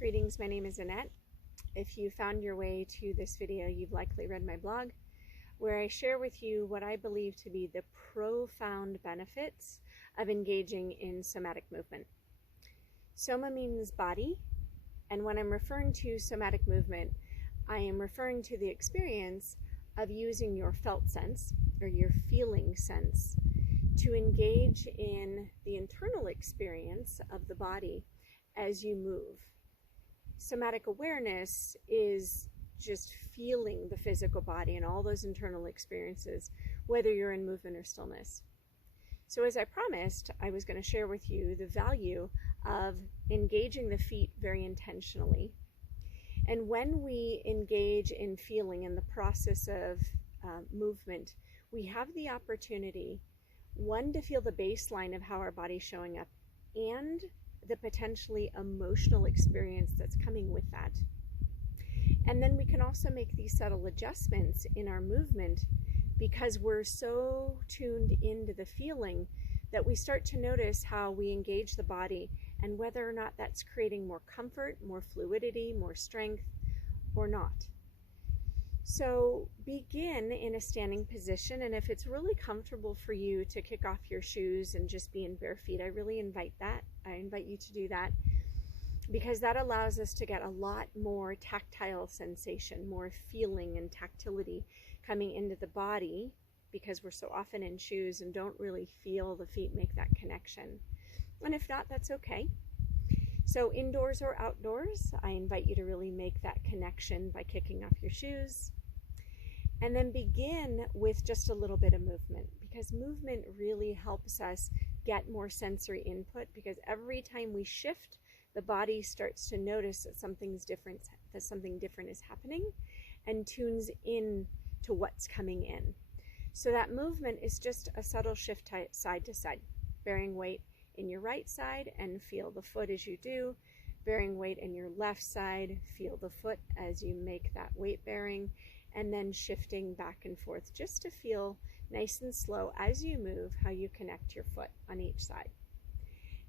Greetings, my name is Annette. If you found your way to this video, you've likely read my blog, where I share with you what I believe to be the profound benefits of engaging in somatic movement. Soma means body, and when I'm referring to somatic movement, I am referring to the experience of using your felt sense, or your feeling sense, to engage in the internal experience of the body as you move. Somatic awareness is just feeling the physical body and all those internal experiences, whether you're in movement or stillness. So as I promised, I was going to share with you the value of engaging the feet very intentionally. And when we engage in feeling in the process of movement, we have the opportunity, one, to feel the baseline of how our body's showing up, and the potentially emotional experience that's coming with that. And then we can also make these subtle adjustments in our movement because we're so tuned into the feeling that we start to notice how we engage the body and whether or not that's creating more comfort, more fluidity, more strength, or not. So begin in a standing position, and if it's really comfortable for you to kick off your shoes and just be in bare feet, I really invite that. I invite you to do that because that allows us to get a lot more tactile sensation, more feeling and tactility coming into the body, because we're so often in shoes and don't really feel the feet make that connection. And if not, that's okay. So indoors or outdoors, I invite you to really make that connection by kicking off your shoes. And then begin with just a little bit of movement, because movement really helps us get more sensory input, because every time we shift, the body starts to notice that something different is happening and tunes in to what's coming in. So that movement is just a subtle shift side to side, bearing weight in your right side and feel the foot as you do, bearing weight in your left side, feel the foot as you make that weight bearing, and then shifting back and forth just to feel nice and slow as you move how you connect your foot on each side.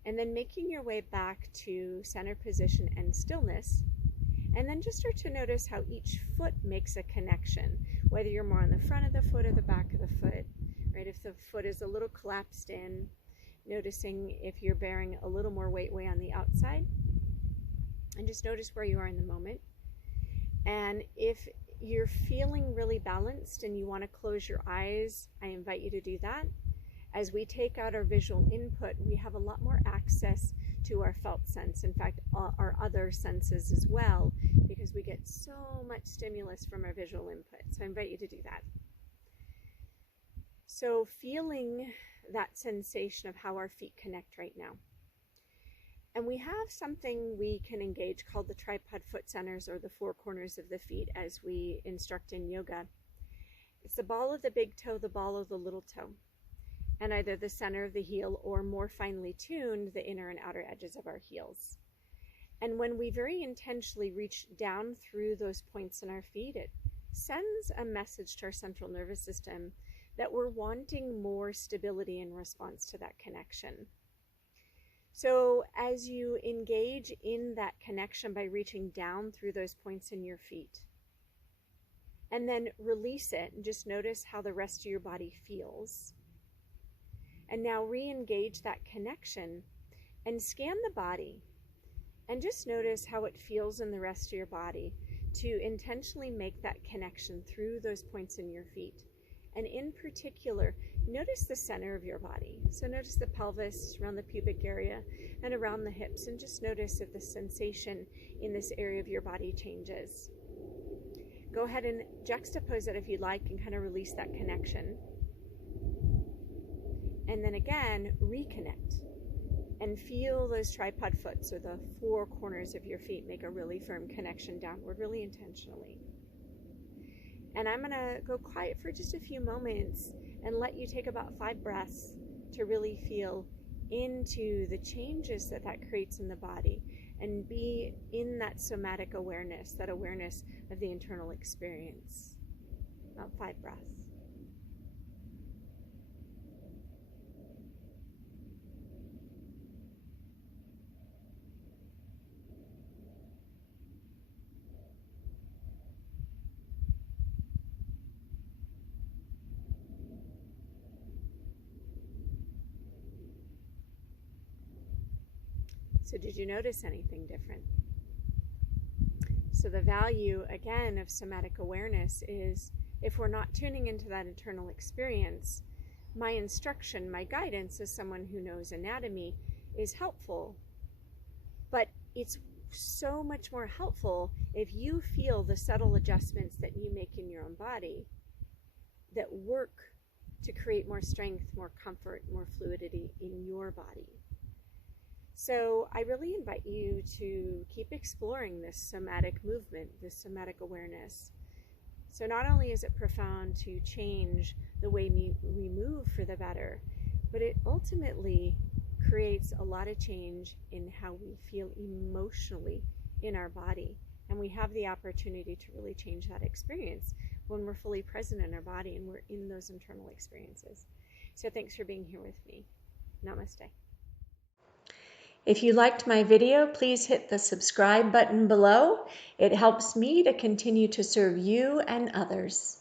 And then making your way back to center position and stillness, and then just start to notice how each foot makes a connection, whether you're more on the front of the foot or the back of the foot, right? If the foot is a little collapsed in, noticing if you're bearing a little more weight on the outside, and just notice where you are in the moment. And if you're feeling really balanced and you want to close your eyes, I invite you to do that. As we take out our visual input, we have a lot more access to our felt sense. In fact, our other senses as well, because we get so much stimulus from our visual input. So I invite you to do that. So feeling that sensation of how our feet connect right now. And we have something we can engage called the tripod foot centers, or the four corners of the feet, as we instruct in yoga. It's the ball of the big toe, the ball of the little toe, and either the center of the heel or, more finely tuned, the inner and outer edges of our heels. And when we very intentionally reach down through those points in our feet, it sends a message to our central nervous system that we're wanting more stability in response to that connection. So as you engage in that connection by reaching down through those points in your feet, and then release it and just notice how the rest of your body feels. And now re-engage that connection and scan the body and just notice how it feels in the rest of your body to intentionally make that connection through those points in your feet. And in particular, notice the center of your body. So notice the pelvis, around the pubic area, and around the hips, and just notice if the sensation in this area of your body changes. Go ahead and juxtapose it if you'd like, and kind of release that connection. And then again, reconnect and feel those tripod foot, so the four corners of your feet make a really firm connection downward, really intentionally. And I'm going to go quiet for just a few moments and let you take about 5 breaths to really feel into the changes that creates in the body and be in that somatic awareness, that awareness of the internal experience. About 5 breaths. So did you notice anything different? So the value, again, of somatic awareness is if we're not tuning into that internal experience, my instruction, my guidance as someone who knows anatomy is helpful, but it's so much more helpful if you feel the subtle adjustments that you make in your own body that work to create more strength, more comfort, more fluidity in your body. So I really invite you to keep exploring this somatic movement, this somatic awareness. So not only is it profound to change the way we move for the better, but it ultimately creates a lot of change in how we feel emotionally in our body. And we have the opportunity to really change that experience when we're fully present in our body and we're in those internal experiences. So thanks for being here with me. Namaste. If you liked my video, please hit the subscribe button below. It helps me to continue to serve you and others.